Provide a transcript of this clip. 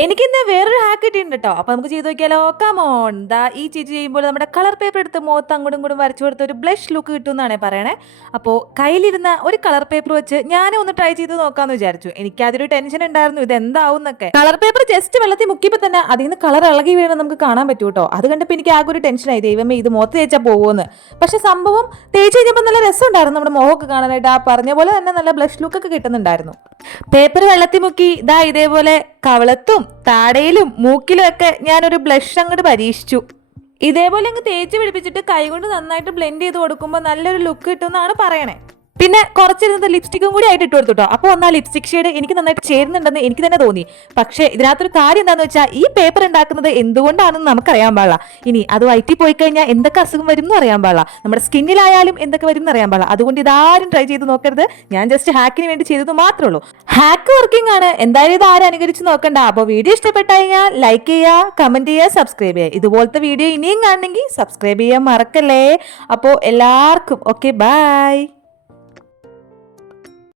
എനിക്കിന്ന് വേറൊരു ഹാക്ക് കിട്ടിയിട്ടുണ്ട് കേട്ടോ. അപ്പൊ നമുക്ക് ചെയ്ത് നോക്കിയാലോ? കമോൺ. ദാ ഈ ചേച്ചി ചെയ്യുമ്പോൾ നമ്മുടെ കളർ പേപ്പർ എടുത്ത് മുഖത്ത് അങ്ങോട്ടും ഇങ്ങോട്ടും വരച്ചു കൊടുത്ത ഒരു ബ്ലഷ് ലുക്ക് കിട്ടും എന്നാണ് പറയണേ. അപ്പോൾ കയ്യിലിരുന്ന ഒരു കളർ പേപ്പർ വെച്ച് ഞാനും ഒന്ന് ട്രൈ ചെയ്ത് നോക്കാന്ന് വിചാരിച്ചു. എനിക്ക് അതൊരു ടെൻഷൻ ഉണ്ടായിരുന്നു, ഇത് എന്താവും എന്നൊക്കെ. കളർ പേപ്പർ ജസ്റ്റ് വെള്ളത്തിൽ മുക്കിയപ്പോൾ തന്നെ അതിൽ നിന്ന് കളർ ഇളകി വീണ നമുക്ക് കാണാൻ പറ്റൂ കേട്ടോ. അത് കണ്ടപ്പോൾ എനിക്ക് ആകെ ഒരു ടെൻഷനായി, ദൈവമേ ഇത് മുഖത്ത് തേച്ചാൽ പോകുമെന്ന്. പക്ഷെ സംഭവം തേച്ച് കഴിഞ്ഞപ്പോൾ നല്ല രസമുണ്ടായിരുന്നു നമ്മുടെ മുഖമൊക്കെ കാണാനായിട്ട്. ആ പറഞ്ഞ പോലെ തന്നെ നല്ല ബ്ലഷ് ലുക്ക് ഒക്കെ കിട്ടുന്നുണ്ടായിരുന്നു. പേപ്പർ വെള്ളത്തിൽ മുക്കി ഇതാ ഇതേപോലെ കവളത്തും താടയിലും മൂക്കിലും ഒക്കെ ഞാനൊരു ബ്ലഷ് അങ്ങോട്ട് പരീക്ഷിച്ചു. ഇതേപോലെ അങ്ങ് തേച്ച് പിടിപ്പിച്ചിട്ട് കൈകൊണ്ട് നന്നായിട്ട് ബ്ലെൻഡ് ചെയ്ത് കൊടുക്കുമ്പോൾ നല്ലൊരു ലുക്ക് കിട്ടുമെന്നാണ് പറയണേ. പിന്നെ കുറച്ചിരുന്നത് ലിപ്സ്റ്റിക്കും കൂടി ആയിട്ട് ഇട്ട് കൊടുത്തുട്ടോ. അപ്പോൾ ഒന്നാ ലിപ്സ്റ്റിക് ഷെയ്ഡ് എനിക്ക് നന്നായിട്ട് ചേരുന്നുണ്ടെന്ന് എനിക്ക് തന്നെ തോന്നി. പക്ഷേ ഇതിനകത്തൊരു കാര്യം എന്താണെന്ന് വെച്ചാൽ ഈ പേപ്പർ ഉണ്ടാക്കുന്നത് എന്തുകൊണ്ടാണെന്ന് നമുക്കറിയാൻ പാടില്ല. ഇനി അത് വയറ്റി പോയി കഴിഞ്ഞാൽ എന്തൊക്കെ അസുഖം വരും എന്ന് അറിയാൻ പാടില്ല, നമ്മുടെ സ്കിന്നിലായാലും എന്തൊക്കെ വരും എന്ന് അറിയാൻ പാടില്ല. അതുകൊണ്ട് ഇതാരും ട്രൈ ചെയ്ത് നോക്കരുത്. ഞാൻ ജസ്റ്റ് ഹാക്കിന് വേണ്ടി ചെയ്തത് മാത്രമേ ഉള്ളൂ. ഹാക്ക് വർക്കിംഗ് ആണ്, എന്തായാലും ഇത് ആരും അനുകരിച്ച് നോക്കണ്ട. അപ്പോൾ വീഡിയോ ഇഷ്ടപ്പെട്ട് കഴിഞ്ഞാൽ ലൈക്ക് ചെയ്യുക, കമന്റ് ചെയ്യുക, സബ്സ്ക്രൈബ് ചെയ്യുക. ഇതുപോലത്തെ വീഡിയോ ഇനിയും കാണണമെങ്കിൽ സബ്സ്ക്രൈബ് ചെയ്യാൻ മറക്കല്ലേ. അപ്പോൾ എല്ലാവർക്കും ഓക്കെ, ബൈ.